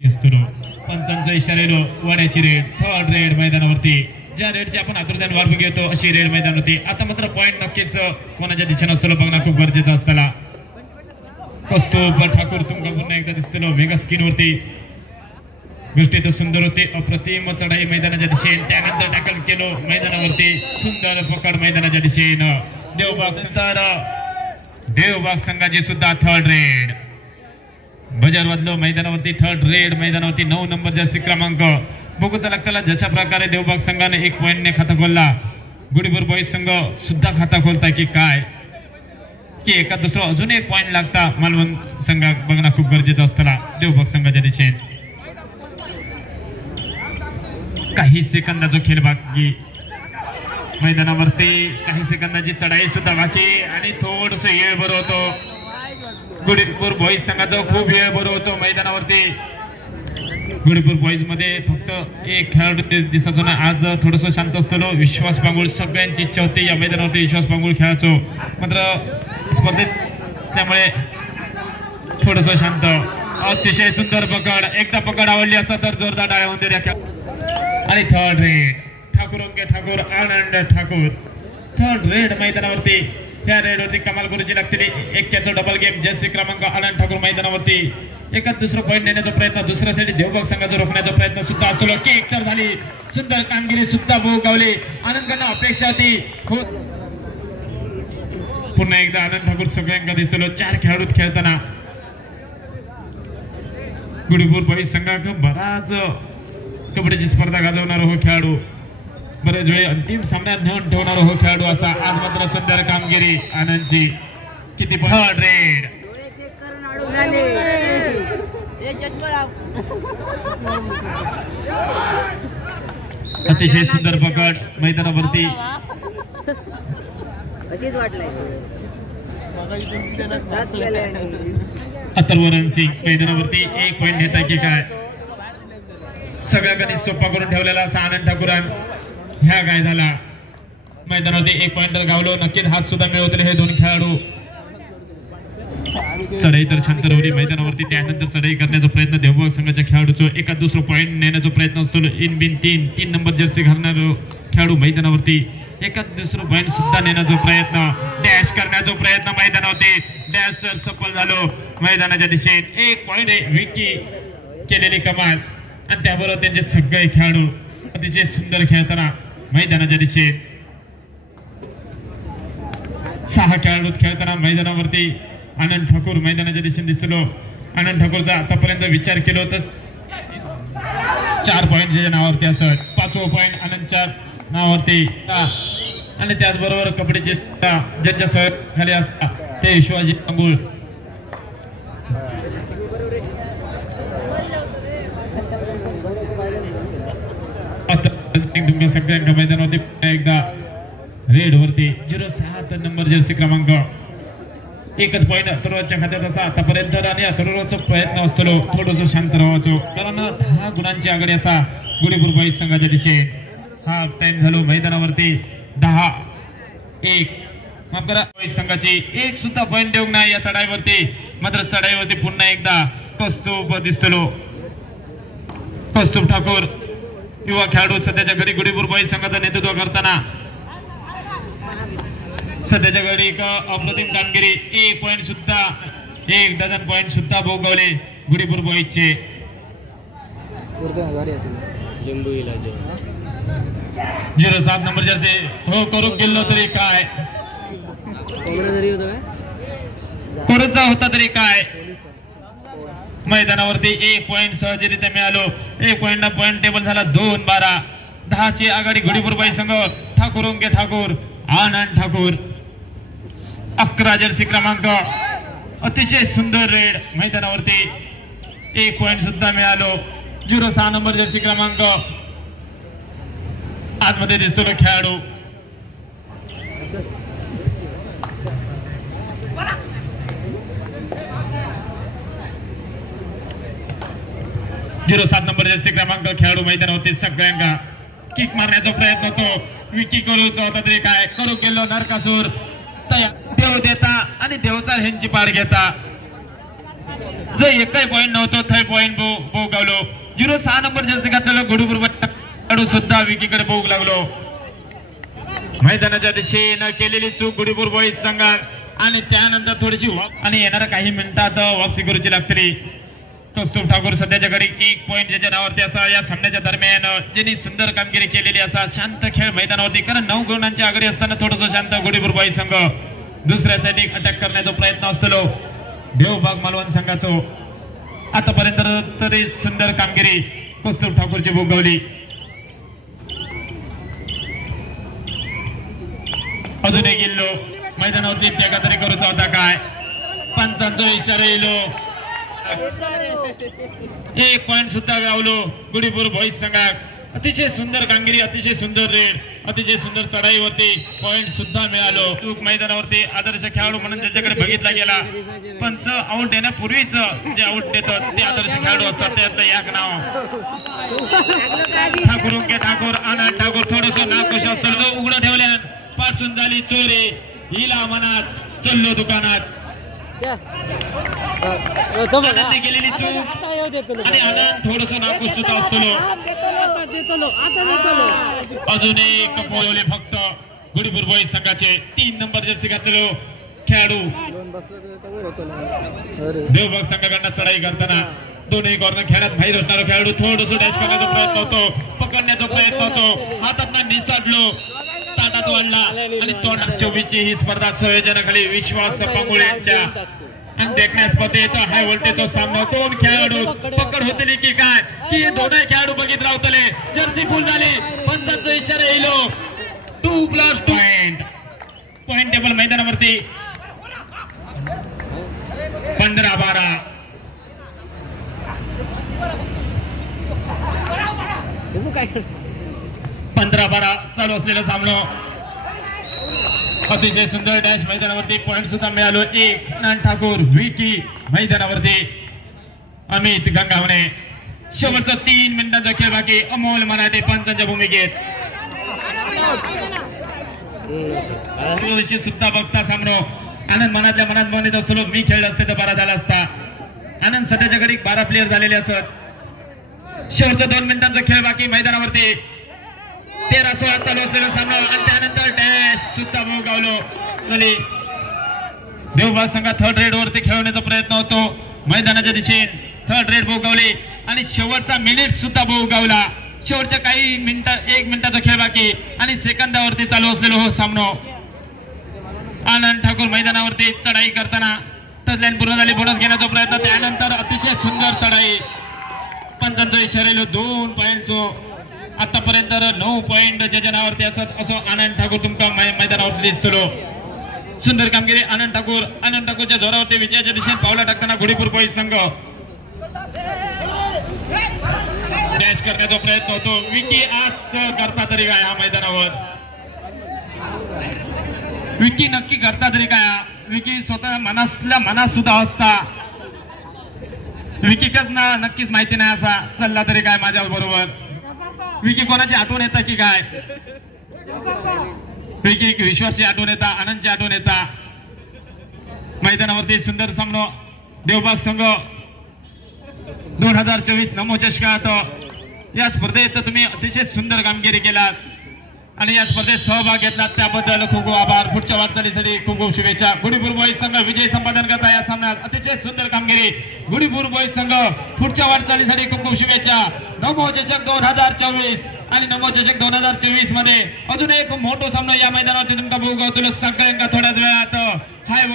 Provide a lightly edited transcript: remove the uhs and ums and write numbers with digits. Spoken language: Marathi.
पंचांचा इशारेलो वड्याची रेड थर्ड रेड मैदानावरती ज्या रेडची आपण आतुरतेने वाट बघतो अशी रेड मैदानावरती आता मात्र पॉइंट नक्कीच कोणाच्या दिशेने असतो बघणं खूप गरजेचं असताना कौस्तुभ ठाकूर तुमका पुन्हा एकदा दिसतो मेगा स्क्रीन वरती गोष्टी तर सुंदर होते अप्रतिम चढाई मैदानाच्या दिशेने त्यानंतर टॅकल केलो मैदानावरती सुंदर पकड मैदानाच्या दिशेने देवबाग संघाची सुद्धा थर्ड रेड बजार वाजलो मैदानावरती थर्ड रेड मैदानावरती 9 नंबर जर्सी क्रमांक बघूचा लागताना जशा प्रकारे देवबाग संघाने 1 पॉइंटने खाता खोलला गुडीपूर बॉईज संघ सुद्धा खाता खोलता की काय की एका दुसरा अजून 1 पॉइंट लागता मालवण संघात बघणं खूप गरजेचं असताना देवबाग संघाच्या दिशेने काही सेकंदाचा खेळ बाकी मैदानावरती काही सेकंदाची चढाई सुद्धा बाकी आणि थोडस वेळ बरं होतो गुडीपूर बॉईज संघाचा खूप वेळ बरं होतो मैदानावरती गुडीपूर बॉईज मध्ये फक्त एक खेळाडू दिसत होता आज थोडस शांत असतो विश्वास पांगुळ सगळ्यांची इच्छा होती या मैदानावरती विश्वास पांगुळ खेळायचो मात्र स्पर्धेत त्यामुळे थोडस शांत अतिशय सुंदर पकड एकदा पकड आवडली असता तर जोरदार डाळ्या होते आणि थर्ड रेड ठाकूर आनंद ठाकूर थर्ड रेड मैदानावरती त्या रेड वरती कमाल करूची लागते एक्क्याचा डबल गेम जर्सी क्रमांक आनंद ठाकूर मैदानावरती एकाच दुसरा पॉइंट नेण्याचा प्रयत्न दुसऱ्या साईड देवबाग संघाचा रोखण्याचा प्रयत्न सुद्धा असतो की एक तर झाली सुंदर कामगिरी सुद्धा भोगावली आनंदांना अपेक्षा होती पुन्हा एकदा आनंद ठाकूर सगळ्यांना दिसतो 4 खेळाडू खेळताना गुडीपूर बॉईज संघाचा बराच कबड्डीची स्पर्धा गाजवणारा हो खेळाडू बरेच वेळ अंतिम सामन्यात नेऊन ठेवणारा हो खेळाडू असा आज मात्र सुंदर कामगिरी आनंदची किती थर्ड रेड अतिशय सुंदर पकड मैदानावरती अथर्व सिंग मैदानावरती 1 पॉइंट घेता की काय सगळ्या गणित सोपा करून ठेवलेला असा आनंद ठाकूरान ह्या काय झाला मैदानावरती 1 पॉइंटर गावलो नक्कीच हात सुद्धा मिळवतील हे 2 खेळाडू चढाई तर शांत रवली मैदानावरती त्यानंतर चढाई करण्याचा प्रयत्न देवबाग संघाच्या खेळाडूचा एका दुसरा पॉइंट नेण्याचा प्रयत्न असतो इन बिन 3 नंबर जर्सी घालणारा खेळाडू मैदानावरती एका दुसरा पॉइंट सुद्धा नेण्याचा प्रयत्न डॅश करण्याचा प्रयत्न मैदानावरती डॅश सर सफल झालो मैदानाच्या दिशेने 1 पॉइंट विकी केलेली कमाल आणि त्याबरोबर त्यांचे सगळे खेळाडू अतिशय सुंदर खेळताना मैदानाच्या दिशेने 6 खेळाडू खेळताना मैदानावरती आनंद ठाकूर मैदानाच्या दिशेने दिसलो आनंद ठाकूरचा आतापर्यंत विचार केला तर 4 पॉइंट ज्याच्या नावावरती असत 5वा पॉइंट आनंदच्या नावावरती आणि त्याचबरोबर कबड्डीचे ज्यांच्या सह खाली असतात ते शिवाजी पांगुळ तुमच्या सगळ्यांच्या मैदानावरती एकदा रेड वरती 07 नंबर जर्सी क्रमांक एकच पॉइंट अथर्वच्या खात्यात असा आतापर्यंत आणि अथर्वचा प्रयत्न असतो थोडस शांत राहायचो कारण 10 गुणांची आघाडी असा गुडीपूर बॉईज संघाच्या दिशेने हाफ टाइम झालो मैदानावरती 10-1 माफ करा बॉईज संघाची 1 सुद्धा पॉइंट देऊ नाही या चढाईवरती मात्र चढाईवरती पुन्हा एकदा कौस्तुभ दिसतो कौस्तुभ ठाकूर युवा खेळाडू सध्याच्या घडी गुडीपूर बॉईज संघाचं नेतृत्व करताना सध्याच्या घडी एक अप्रतिम कामगिरी 1 पॉइंट सुद्धा 1 डझन पॉइंट सुद्धा भोगवले गुडीपूर बॉईजचे 07 नंबर जर्सी हो करून गेलो तरी काय करूचा होता तरी काय मैदानावरती 1 पॉइंट सहजरित्या मिळालो 1 पॉइंट पॉइंट टेबल झाला 2-12 10 ची आघाडी गुडीपूर बॉईज संघ ठाकूर आनंद ठाकूर 11 जर्सी क्रमांक अतिशय सुंदर रेड मैदानावरती 1 पॉइंट सुद्धा मिळालो 06 नंबर जर्सी क्रमांक आतमध्ये दिसतो खेळाडू नंबर जर्सी क्रमांक खेळाडू मैदानावरती सगळ्यांना किक मारण्याचा प्रयत्न होतो विकी करूचा होता तरी काय करू गेलो नरकासूर देव देता आणि देवचा ह्यांची पाड घेता जो एकही पॉईंट नव्हतो थंय पॉईंट बोग गावलो 06 नंबर जर्सी घातलेलो गुडीपूर सुद्धा विकीकडे बोग लागलो मैदानाच्या दिशेनं केलेली चूक गुडीपूर बॉईज संघात आणि त्यानंतर थोडीशी आणि येणाऱ्या काही मिनिटात वापसी करूची लागतली कौस्तुभ ठाकूर सध्याच्या घडी 1 पॉईंट ज्याच्या नावावरती असा या सामन्याच्या दरम्यान ज्यांनी सुंदर कामगिरी केलेली असा शांत खेळ मैदानावरती कारण 9 गुणांच्या आघाडी असताना थोडंसं शांत गुडीपूर बॉईज संघ दुसऱ्या साईड अटॅक करण्याचा प्रयत्न असतो देवबाग मालवण संघाचो आतापर्यंत तरी सुंदर कामगिरी कौस्तुभ ठाकूरची भोगवली अजूनही गेलो मैदानावरती त्या तरी करूचा होता काय पंचांचा इशारा येलो 1 पॉईंट सुद्धा गावलो गुडीपूर बॉईज संघात अतिशय सुंदर कामगिरी अतिशय सुंदर रेड अतिशय सुंदर चढाईवरती पॉईंट सुद्धा मिळालो मैदानावरती आदर्श खेळाडू म्हणून ज्याच्याकडे बघितला गेला पंच आउट देण्यापूर्वीच जे आउट देतात ते आदर्श खेळाडू असतात त्यात एक नाव ठाकूर आनंद ठाकूर थोडस नाकोश असतो उघडं ठेवल्यान पासून झाली चोरी हिला मनात चल्लो दुकानात आनंदने गेलेली चूक आणि आनंद थोडस नाकोश सुद्धा असतो अजून एक पोळवले फक्त गुडीपूर बॉईज संघाचे 3 नंबर जर्सी घातलेलो खेळाडू देवबाग संघाकडनं चढाई करताना दोन्ही कॉर्नर खेळात बाहेर असणारा खेळाडू थोडस डॅश करण्याचा प्रयत्न होतो पकडण्याचा प्रयत्न होतो हातात निसाडलो ताटात वाढला आणि तोंडात 24 ही स्पर्धा संयोजनाखाली विश्वास पांगुळे यांच्या देखण्या स्पर्धेत हाय व्होल्टेजचा सामना 2 खेळाडू पकड होतली की काय की दोन्ही खेळाडू बघित राहतले जर्सी फुल झाली पंचांचा इशारा येलो 2+2 पॉइंट टेबल मैदानावरती 15-12 15-12 चालू असलेला सामना अतिशय सुंदर डॅश मैदानावरती पॉइंट सुद्धा मिळालो 1 आनंद ठाकूर विकी मैदानावरती अमित गंगावणे शेवटचा 3 मिनिटांचा खेळ बाकी अमोल मराठे पंचांच्या भूमिकेत सुद्धा बघता सामनो आनंद मनातल्या मनात म्हणत असतो मी खेळले असते तर बरा झाला असता आनंद सध्याच्या घडी 12 प्लेयर झालेले असत शेवटचा 2 मिनिटांचा खेळ बाकी मैदानावरती 13-16 चालू असलेला सामना आणि त्यानंतर डॅश सुद्धा गावलो चली देवबाग संघात 3rd रेड वरती खेळवण्याचा प्रयत्न होतो मैदानाच्या दिशेने 3rd रेड गावले आणि शेवटचा मिनिट सुद्धा गावला शेवटच्या काही मिनिट 1 मिनिटाचा खेळ बाकी आणि सेकंदावरती चालू असलेलो हो सामनो आनंद ठाकूर मैदानावरती चढाई करताना टचलाईन पूर्ण झाली बोनस घेण्याचा प्रयत्न त्यानंतर अतिशय सुंदर चढाई पंचांचा इशारा 2 पॉईंटचो आतापर्यंत 9 पॉईंट ज्याच्या नावावरती असत असं आनंद ठाकूर तुमका मैदानावरती दिसतो सुंदर कामगिरी आनंद ठाकूरच्या जोरावरती विजयाच्या दिशेने पावला टाकताना गुडीपूर बॉईज संघ डॅश करण्याचा प्रयत्न होतो विकी आज करता तरी काय हा मैदानावर विकी नक्की करता तरी काय विकी स्वतः मनातल्या मनात सुद्धा असता विकी ना नक्कीच माहिती नाही असा चालला तरी काय माझ्या बरोबर विकी कोणाची आठवण येतं की काय विकी विश्वासची आठवण येता आनंदची आठवण येता मैदानावरती सुंदर सामना देवबाग संघ 2024 नमो चषकात या स्पर्धेत तुम्ही अतिशय सुंदर कामगिरी केलात आणि या स्पर्धेत सहभाग घेतलात त्याबद्दल खूप खूप आभार पुढच्या वाटचालीसाठी खूप खूप शुभेच्छा गुडीपूर बॉईज संघ विजय संपादन करता या सामन्यात अतिशय सुंदर कामगिरी गुडीपूर बॉईज संघ पुढच्या वाटचालीसाठी खूप खूप शुभेच्छा नमो चषक 2024 आणि नमो चषक 2024 मध्ये अजून एक मोठा सामना या मैदानावरती तुमका बघू तुला सगळ्यांना थोड्याच वेळात हाय